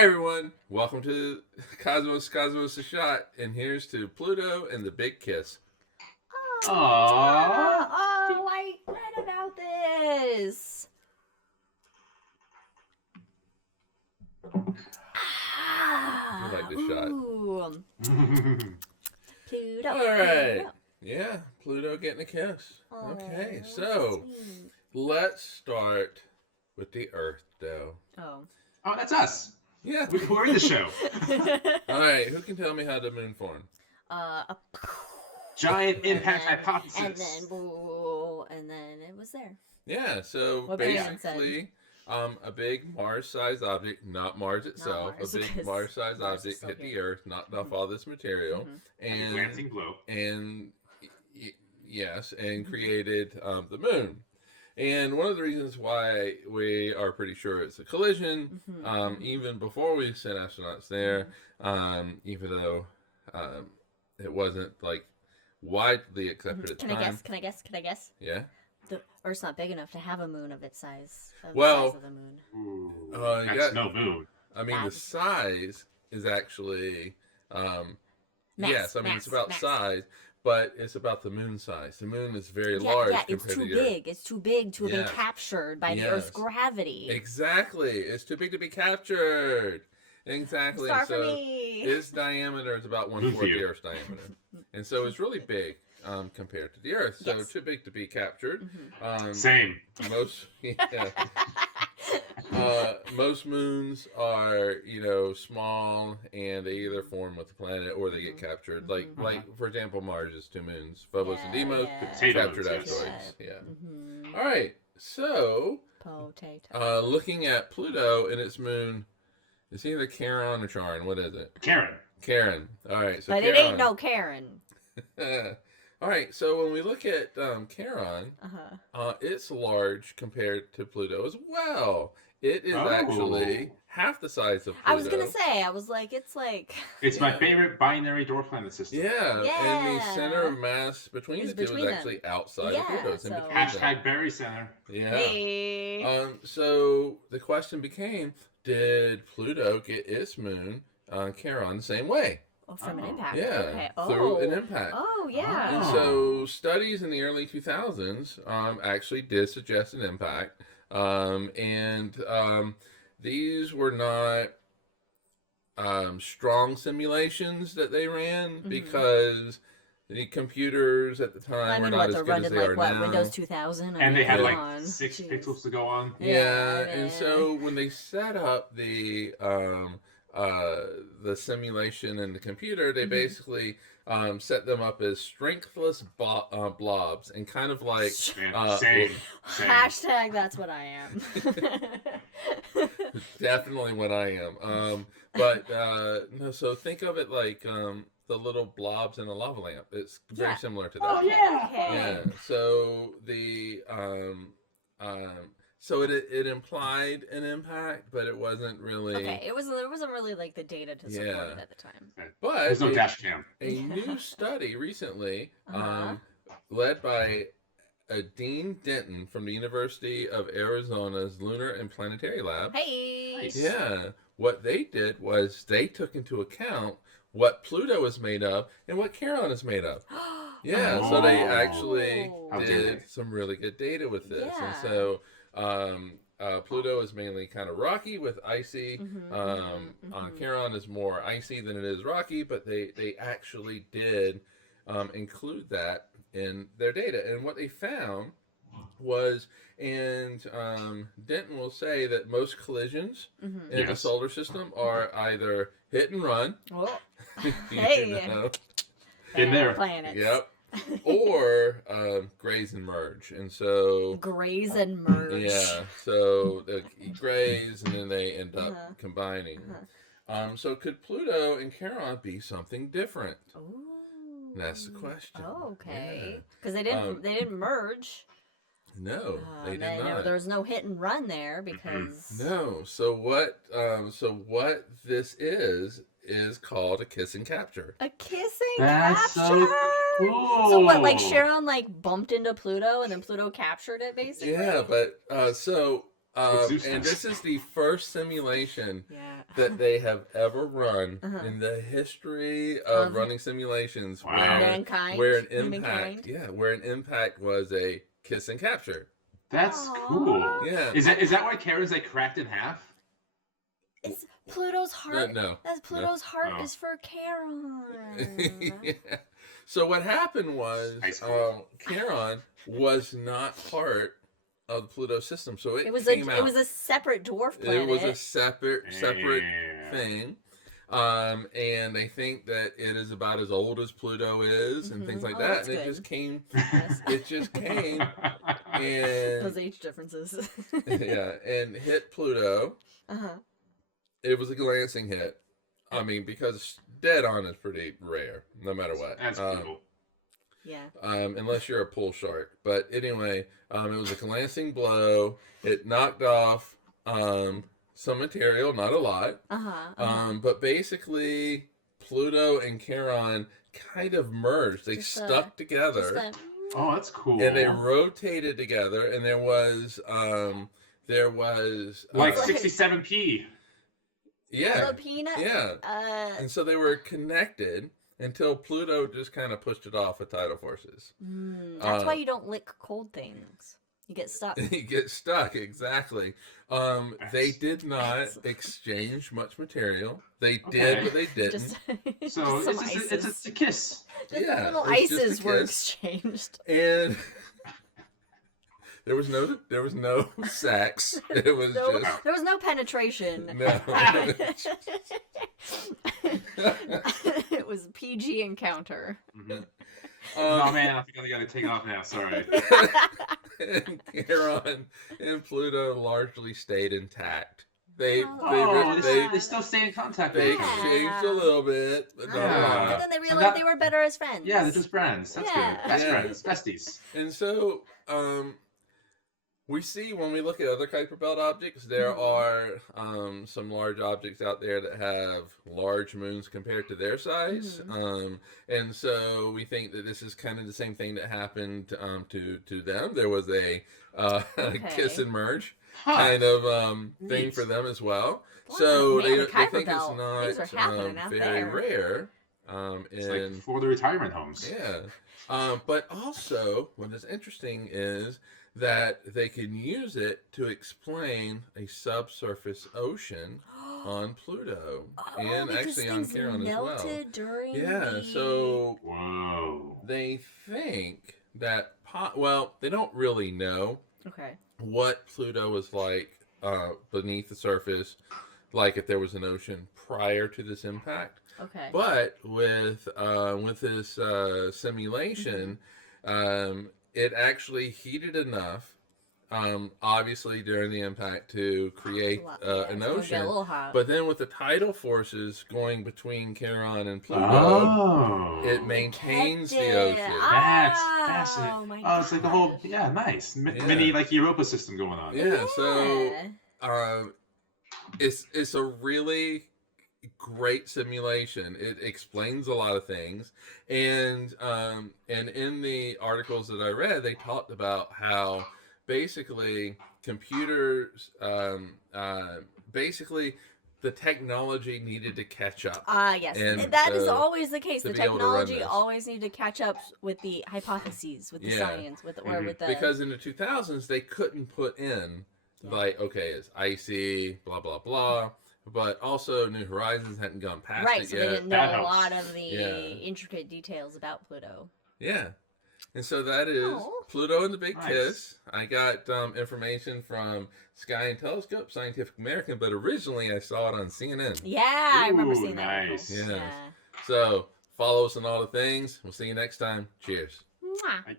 Hi everyone, welcome to Cosmos the Shot, and here's to Pluto and the Big Kiss. Aww. Oh, I read about this. I like this shot. Pluto. All right. Pluto. Yeah, Pluto getting a kiss. Oh, Okay, so sweet. let's start with the Earth, though. Oh, that's us. Yeah. We're in the show. All right, who can tell me how the moon formed? Giant impact and hypothesis. and then it was there. Yeah, so What basically, a big Mars-sized object, not Mars itself, Mars, a big Mars-sized Mars is object still hit the here. Earth, knocked off all this material, and glancing blow. and yes, and created the moon. And one of the reasons why we are pretty sure it's a collision, even before we sent astronauts there, even though it wasn't like widely accepted at the time. Can I guess? Yeah. The Earth's not big enough to have a moon of its size. The Well, size of the moon. Ooh, that's no moon. I mean, the size is actually, yes, I mean, it's about size, but it's about the moon size. The moon is very large. Yeah, it's too big. It's too big to have been captured by the Earth's gravity. Exactly. It's too big to be captured. Exactly. Star so for me. its diameter is about 1/4 the Earth's diameter. And so it's really big compared to the Earth. So Yes. too big to be captured. Same. Most moons are, small, and they either form with the planet or they get captured. Like for example, Mars is 2 moons, Phobos and Deimos, captured asteroids. Yeah. All right. So, looking at Pluto and its moon, it's either Charon or Charon. What is it? Charon. All right. So but Charon. it ain't no Karen. All right, so when we look at Charon, it's large compared to Pluto as well. It is actually half the size of Pluto. I was going to say, it's like... It's my favorite binary dwarf planet system. Yeah, and the center of mass between the two is actually outside of Pluto. It's in between Hashtag Berry Center. Yeah. Hey. So the question became, did Pluto get its moon, Charon, the same way? Oh, from an impact. Yeah, okay. through an impact. Oh, yeah. And so studies in the early 2000s actually did suggest an impact. These were not strong simulations that they ran because the computers at the time were not as good as they are now. Windows 2000? And they had 6 pixels to go on. Yeah, and so when they set up the simulation in the computer, they basically set them up as strengthless blobs, and kind of like same. Hashtag that's what I am. Definitely what I am. But no, so think of it like the little blobs in a lava lamp. It's very similar to that. Oh yeah. Okay. Yeah. So the so it implied an impact, but it wasn't really. Okay, there wasn't really like the data to support it at the time. But there's no dash cam. A new study recently, led by Dean Denton from the University of Arizona's Lunar and Planetary Lab. Hey. Nice. Yeah. What they did was they took into account what Pluto is made of and what Charon is made of. Yeah. So they actually did some really good data with this, and so. Pluto is mainly kind of rocky with icy. Charon is more icy than it is rocky, but they actually did include that in their data. And what they found was, and Denton will say that most collisions in the solar system are either hit and run. Hey. In there. Planets. Yep. Or graze and merge, and so graze and merge. Yeah, so they graze and then they end up combining. So could Pluto and Charon be something different? Ooh. That's the question. Oh, okay. Because they didn't merge. No, they did not. There was no hit and run there because no. So what? What this is called a kiss and capture. A kissing That's capture. So cool. So what? Like Charon bumped into Pluto and then Pluto captured it basically. Yeah, but so Zeus And does. this is the first simulation Yeah. that they have ever run in the history of running simulations Wow. Mankind. where an Humankind. impact, where an impact was a kiss and capture. That's Aw. cool. Yeah. Is that why Karen's like cracked in half? It's Pluto's heart. No. That's Pluto's heart Oh. is for Charon. Yeah. So what happened was, High school. Charon was not part of the Pluto system, so it It was came out. It was a separate dwarf planet. It was a separate Yeah. thing. And I think that it is about as old as Pluto is and things like Oh, that. that's And it good. just came, Yes. it just came and Those age differences. yeah, and hit Pluto. Uh-huh. It was a glancing hit. I mean, because dead on is pretty rare, no matter what. That's cool. Yeah. Unless you're a pool shark. But anyway, it was a glancing blow. It knocked off some material, not a lot. Uh-huh. But basically, Pluto and Charon kind of merged. They Just, stuck together. Just Oh, that's cool. And they rotated together, and there was like 67p. yeah, Filipina. yeah. And so they were connected until Pluto just kind of pushed it off with tidal forces. That's why you don't lick cold things. You get stuck. You get stuck, exactly. They did not exchange much material. They did, Okay. but they didn't. Just So some it's ices. a kiss. Just Yeah, little it's just a ices were kiss. exchanged. And there was no sex. It was No, just there was no penetration. no. It was a PG encounter. Oh man, I think I gotta take off now. Sorry. And Charon and Pluto largely stayed intact. They still stay in contact with they each other. exchanged a little bit, but not a Yeah. lot. But then they And realized that- they were better as friends. Yeah, they're just friends. That's Yeah. good. Best Yeah. friends, besties. And so, we see when we look at other Kuiper Belt objects, there are some large objects out there that have large moons compared to their size. And so we think that this is kind of the same thing that happened to them. There was a kiss and merge kind of thing Neat. for them as well. Boy, So man, they the Kuiper think Belt, it's things are happening not out very there. rare. It's in like for the retirement homes. yeah. But also, what is interesting is that they can use it to explain a subsurface ocean on Pluto and because actually on things Charon as well. melted during Yeah, the... so Whoa. they think that, well, they don't really know Okay. what Pluto was like beneath the surface, like if there was an ocean prior to this impact. Okay. But with this simulation, it actually heated enough, obviously during the impact, to create an It's gonna get a ocean. little hot. But then with the tidal forces going between Charon and Pluto, Oh. it maintains Kept the it. ocean. That's Oh, fascinating. my Oh, it's like the whole gosh. nice Yeah. mini like Europa system going on. Yeah, so Yeah. it's a really great simulation. It explains a lot of things, and in the articles that I read, they talked about how basically computers, basically the technology needed to catch up. Yes. And That is so, always the case. to The be able to run technology this. always need to catch up with the hypotheses, with the Yeah. science, with the, or with the... Because in the 2000s they couldn't put in like, okay, it's icy, blah blah blah. But also, New Horizons hadn't gone past right, it so yet. they didn't know That a helps. lot of the Yeah. intricate details about Pluto. Yeah. And so that is Oh. Pluto and the Big Nice. Kiss. I got information from Sky and Telescope, Scientific American, but originally I saw it on CNN. Yeah, I remember Ooh, seeing that. nice. article. Yeah. So follow us on all the things. We'll see you next time. Cheers. Mwah. I-